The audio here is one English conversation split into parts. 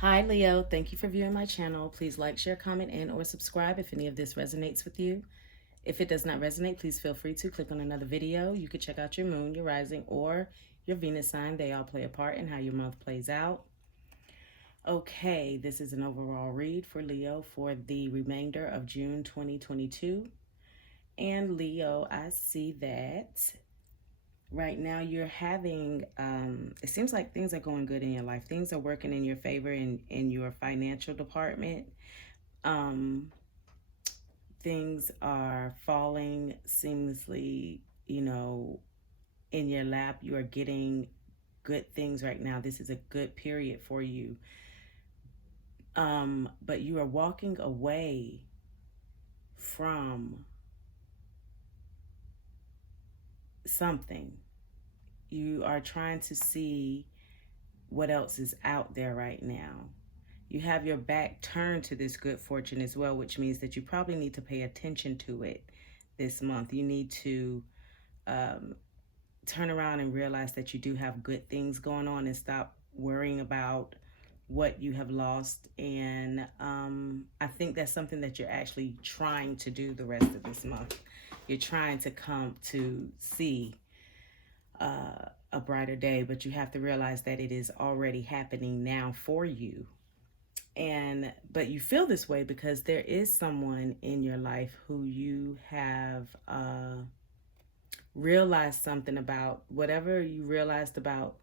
Hi Leo, thank you for viewing my channel. Please like, share, comment, and or subscribe if any of this resonates with you. If it does not resonate, please feel free to click on another video. You could check out your moon, your rising, or your Venus sign. They all play a part in how your month plays out. Okay, this is an overall read for Leo for the remainder of June 2022. And Leo, I see that right now you're having, it seems like things are going good in your life. Things are working in your favor in your financial department. Um, things are falling seamlessly, in your lap. You are getting good things right now. This is a good period for you. But you are walking away from something. You are trying to see what else is out there right now. You have your back turned to this good fortune as well, which means that you probably need to pay attention to it this month. You need to turn around and realize that you do have good things going on and stop worrying about what you have lost. And I think that's something that you're actually trying to do the rest of this month. You're trying to come to see a brighter day, but you have to realize that it is already happening now for you. But you feel this way because there is someone in your life who you have realized something about. Whatever you realized about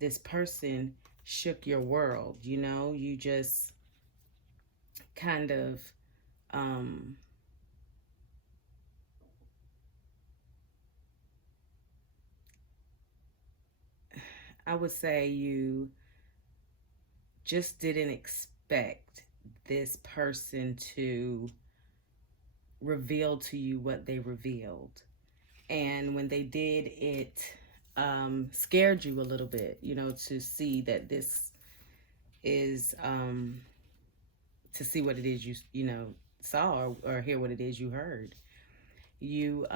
this person shook your world. You just kind of I would say you just didn't expect this person to reveal to you what they revealed. And when they did, it scared you a little bit, to see that this is, to see what it is you saw, or hear what it is you heard. You,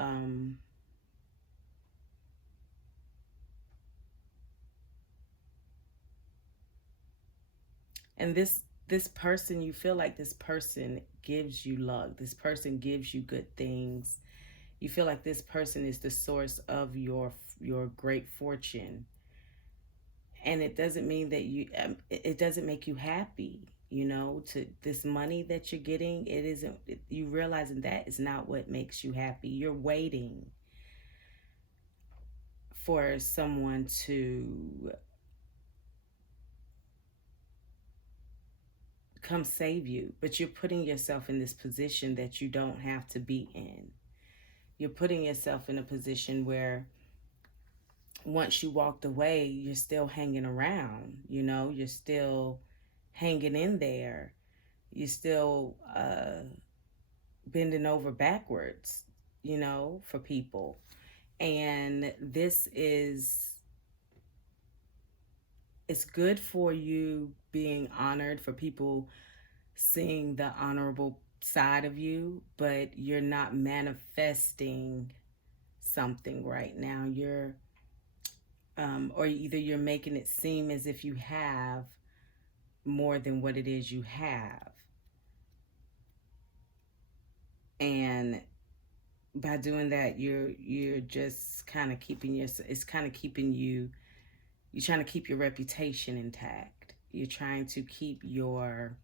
and this person, you feel like this person gives you luck. This person gives you good things. You feel like this person is the source of your great fortune. And it doesn't mean that it doesn't make you happy, to this money that you're getting. It isn't, you realizing that is not what makes you happy. You're waiting for someone to come save you, but you're putting yourself in this position that you don't have to be in. You're putting yourself in a position where once you walked away, you're still hanging around, you're still hanging in there. You're still bending over backwards, for people. And it's good for you being honored, for people seeing the honorable side of you, but you're not manifesting something right now. You're or either you're making it seem as if you have more than what it is you have. And by doing that, you're just kind of keeping it's kind of keeping you're trying to keep your reputation intact. You're trying to keep your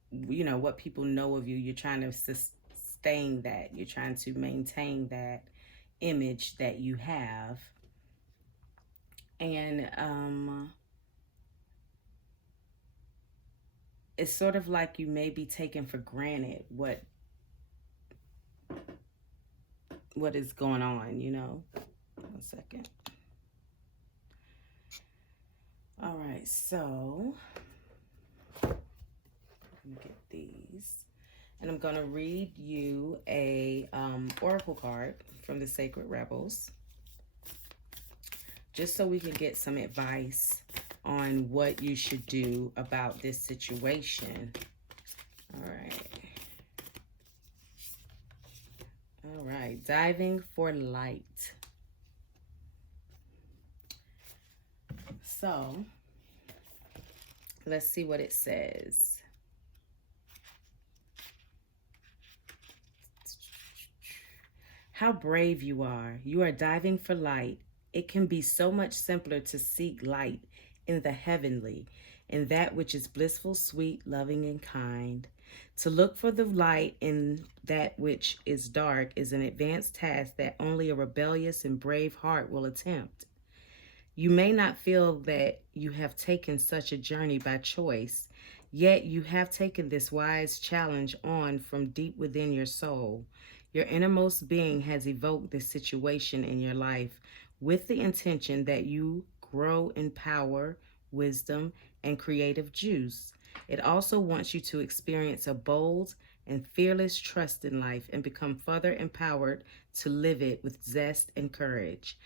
what people know of you. You're trying to sustain that. You're trying to maintain that image that you have. And it's sort of like you may be taking for granted what is going on, 1 second. All right, so I'm gonna get these, and I'm gonna read you a oracle card from the Sacred Rebels, just so we can get some advice on what you should do about this situation. All right, diving for light. So let's see what it says. How brave you are. You are diving for light. It can be so much simpler to seek light in the heavenly, in that which is blissful, sweet, loving, and kind. To look for the light in that which is dark is an advanced task that only a rebellious and brave heart will attempt. You may not feel that you have taken such a journey by choice, yet you have taken this wise challenge on from deep within your soul. Your innermost being has evoked this situation in your life with the intention that you grow in power, wisdom, and creative juice. It also wants you to experience a bold and fearless trust in life and become further empowered to live it with zest and courage.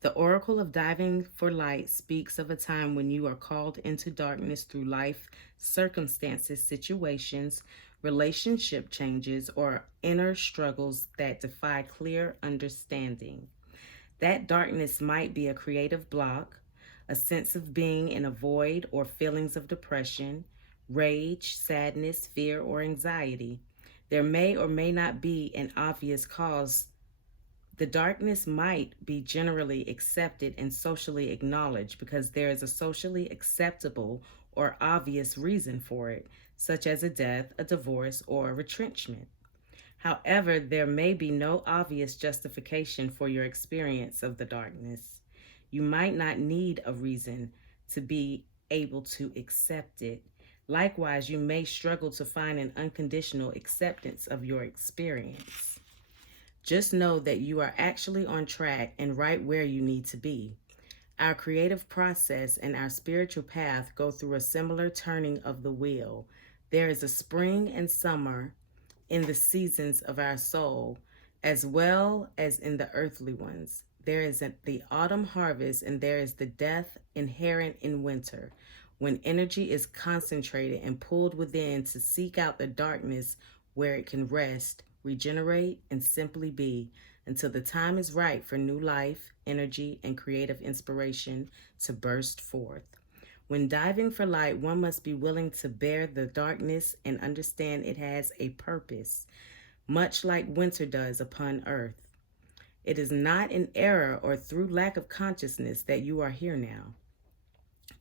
The Oracle of Diving for Light speaks of a time when you are called into darkness through life circumstances, situations, relationship changes, or inner struggles that defy clear understanding. That darkness might be a creative block, a sense of being in a void, or feelings of depression, rage, sadness, fear, or anxiety. There may or may not be an obvious cause. The darkness might be generally accepted and socially acknowledged because there is a socially acceptable or obvious reason for it, such as a death, a divorce, or a retrenchment. However, there may be no obvious justification for your experience of the darkness. You might not need a reason to be able to accept it. Likewise, you may struggle to find an unconditional acceptance of your experience. Just know that you are actually on track and right where you need to be. Our creative process and our spiritual path go through a similar turning of the wheel. There is a spring and summer in the seasons of our soul, as well as in the earthly ones. There is the autumn harvest, and there is the death inherent in winter, when energy is concentrated and pulled within to seek out the darkness where it can rest, regenerate, and simply be until the time is right for new life, energy, and creative inspiration to burst forth. When diving for light, one must be willing to bear the darkness and understand it has a purpose, much like winter does upon earth. It is not in error or through lack of consciousness that you are here now.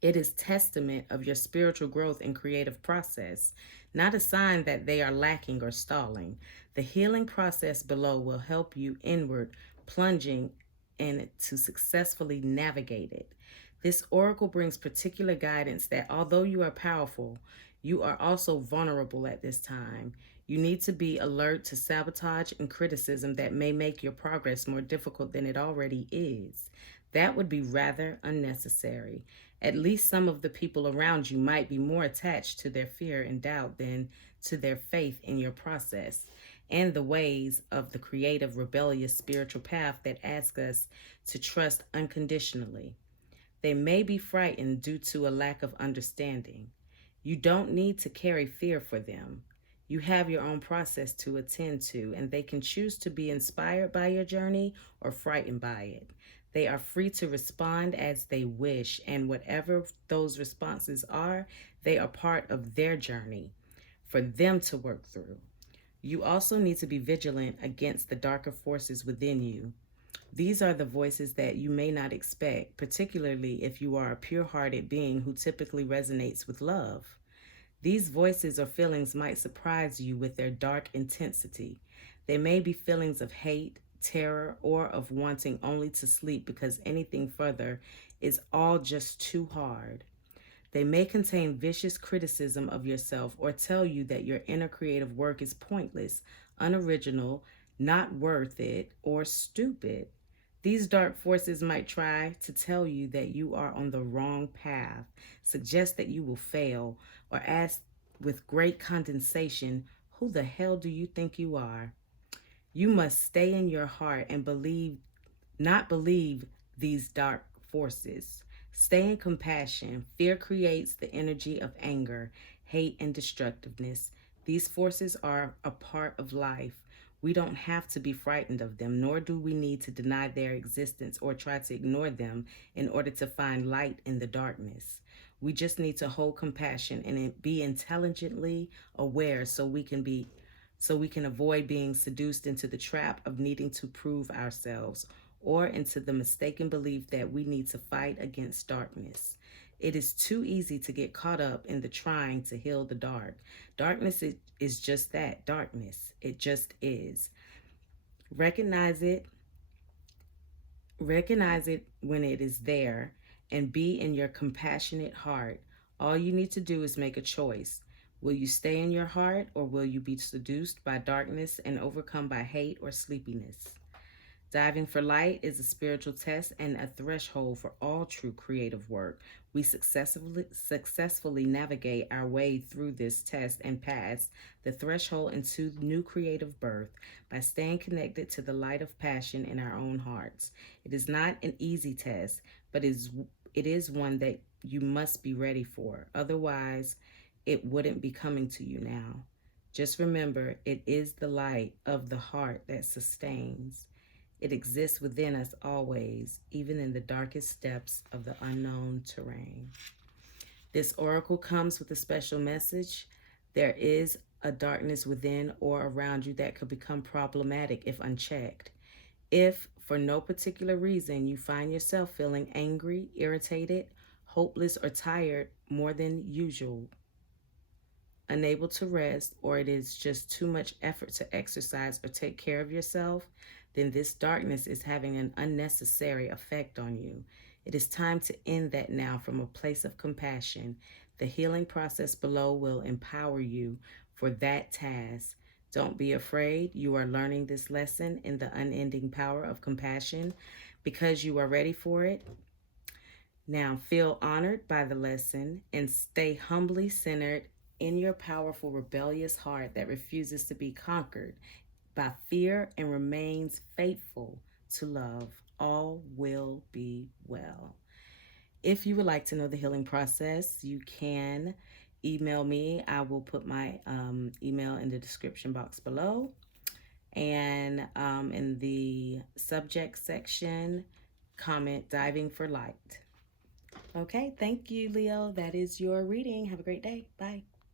It is testament of your spiritual growth and creative process, not a sign that they are lacking or stalling. The healing process below will help you inward, plunging in to successfully navigate it. This oracle brings particular guidance that although you are powerful, you are also vulnerable at this time. You need to be alert to sabotage and criticism that may make your progress more difficult than it already is. That would be rather unnecessary. At least some of the people around you might be more attached to their fear and doubt than to their faith in your process and the ways of the creative, rebellious spiritual path that asks us to trust unconditionally. They may be frightened due to a lack of understanding. You don't need to carry fear for them. You have your own process to attend to, and they can choose to be inspired by your journey or frightened by it. They are free to respond as they wish, and whatever those responses are, they are part of their journey for them to work through. You also need to be vigilant against the darker forces within you. These are the voices that you may not expect, particularly if you are a pure-hearted being who typically resonates with love. These voices or feelings might surprise you with their dark intensity. They may be feelings of hate, terror, or of wanting only to sleep because anything further is all just too hard. They may contain vicious criticism of yourself or tell you that your inner creative work is pointless, unoriginal, not worth it, or stupid. These dark forces might try to tell you that you are on the wrong path, suggest that you will fail, or ask with great condescension, "Who the hell do you think you are?" You must stay in your heart and not believe these dark forces. Stay in compassion. Fear creates the energy of anger, hate, and destructiveness. These forces are a part of life. We don't have to be frightened of them, nor do we need to deny their existence or try to ignore them in order to find light in the darkness. We just need to hold compassion and be intelligently aware so we can avoid being seduced into the trap of needing to prove ourselves or into the mistaken belief that we need to fight against darkness. It is too easy to get caught up in the trying to heal the dark. Darkness is just that, darkness. It just is. Recognize it when it is there, and be in your compassionate heart. All you need to do is make a choice. Will you stay in your heart, or will you be seduced by darkness and overcome by hate or sleepiness? Diving for light is a spiritual test and a threshold for all true creative work. We successfully navigate our way through this test and pass the threshold into new creative birth by staying connected to the light of passion in our own hearts. It is not an easy test, but it is one that you must be ready for. Otherwise, it wouldn't be coming to you now. Just remember, it is the light of the heart that sustains. It exists within us always, even in the darkest depths of the unknown terrain. This oracle comes with a special message. There is a darkness within or around you that could become problematic if unchecked. If, for no particular reason, you find yourself feeling angry, irritated, hopeless, or tired more than usual, unable to rest, or it is just too much effort to exercise or take care of yourself, then this darkness is having an unnecessary effect on you. It is time to end that now from a place of compassion. The healing process below will empower you for that task. Don't be afraid. You are learning this lesson in the unending power of compassion because you are ready for it. Now feel honored by the lesson and stay humbly centered in your powerful, rebellious heart that refuses to be conquered by fear and remains faithful to love. All will be well. If you would like to know the healing process, you can email me. I will put my email in the description box below. And in the subject section, comment "Diving for Light." Okay, thank you, Leo. That is your reading. Have a great day. Bye.